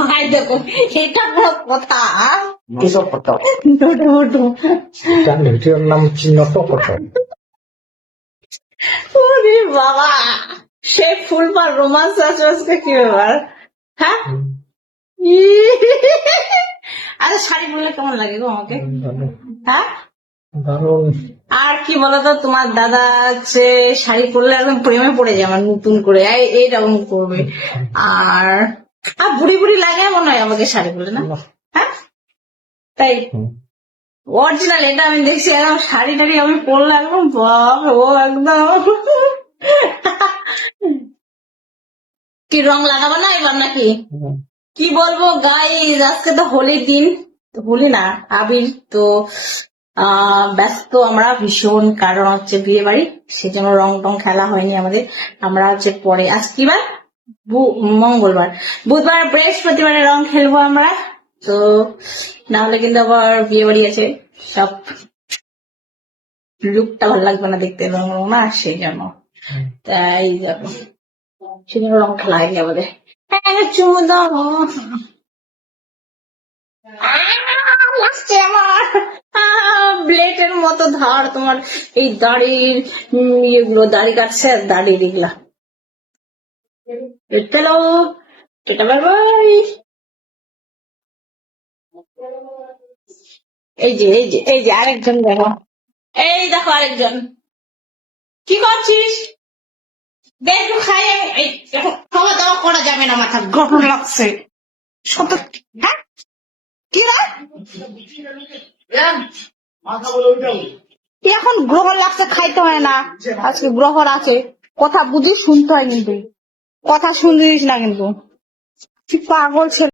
High দেখো এটা বড় কথা নটপট মোটো এটার নাম হচ্ছে নটপট। ওরে বাবা সে ফুল পার রোমান্স আছে আজকে কি ব্যাপার হ্যাঁ আরে শাড়ি পরলে কেমন লাগে গো আমাকে হ্যাঁ দারুণ। আর কি বলতো তোমার দাদা হচ্ছে শাড়ি পরলে একদম প্রেমে পড়ে যায় আমার নতুন করে এইরকম করবে আর আর বুড়ি বুড়ি লাগে মনে হয় আমাকে শাড়ি পরলে না হ্যাঁ তাই অরিজিনাল এটা আমি দেখছি একদম শাড়ি টাড়ি আমি পরলে একদম বাপ ও একদম কি রং লাগাবো না এবার নাকি কি বলবো গাইস আজকে তো হোলির দিন হোলি না আবির তো ব্যস্ত আমরা ভীষণ কারণ হচ্ছে বিয়ে বাড়ি সেজন্য রং টং খেলা হয়নি আমাদের আমরা হচ্ছে পরে আজ কি বার মঙ্গলবার বুধবার বৃহস্পতিবারে রং খেলবো আমরা তো না হলে কিন্তু আবার বিয়ে বাড়ি আছে সব লুকটা ভালো লাগবে না দেখতে রং রং না সেই জন্য তাই যাবো সেজন্য রং খেলা হয়নি আমাদের হ্যাঁ চুমু দাও ব্লেডের মতো ধার তোমার এই দাড়ির ইয়েগুলো দাড়ি কাটছে আর দাড়ির এগুলা চলো টাটা বাই বাই এই যে আরেকজন দেখো এই দেখো আরেকজন কি করছিস দেখ একটু খাই এই দেখো খাওয়া দাওয়া করা যাবে না মাথা গঠন লাগছে সত হ্যাঁ কি রে এখন গ্রহণ লাগছে খাইতে হয় না আজকে গ্রহণ আছে কথা বুঝি শুনতে হয় কিন্তু কথা শুনছিস না কিন্তু পাগল ছেলে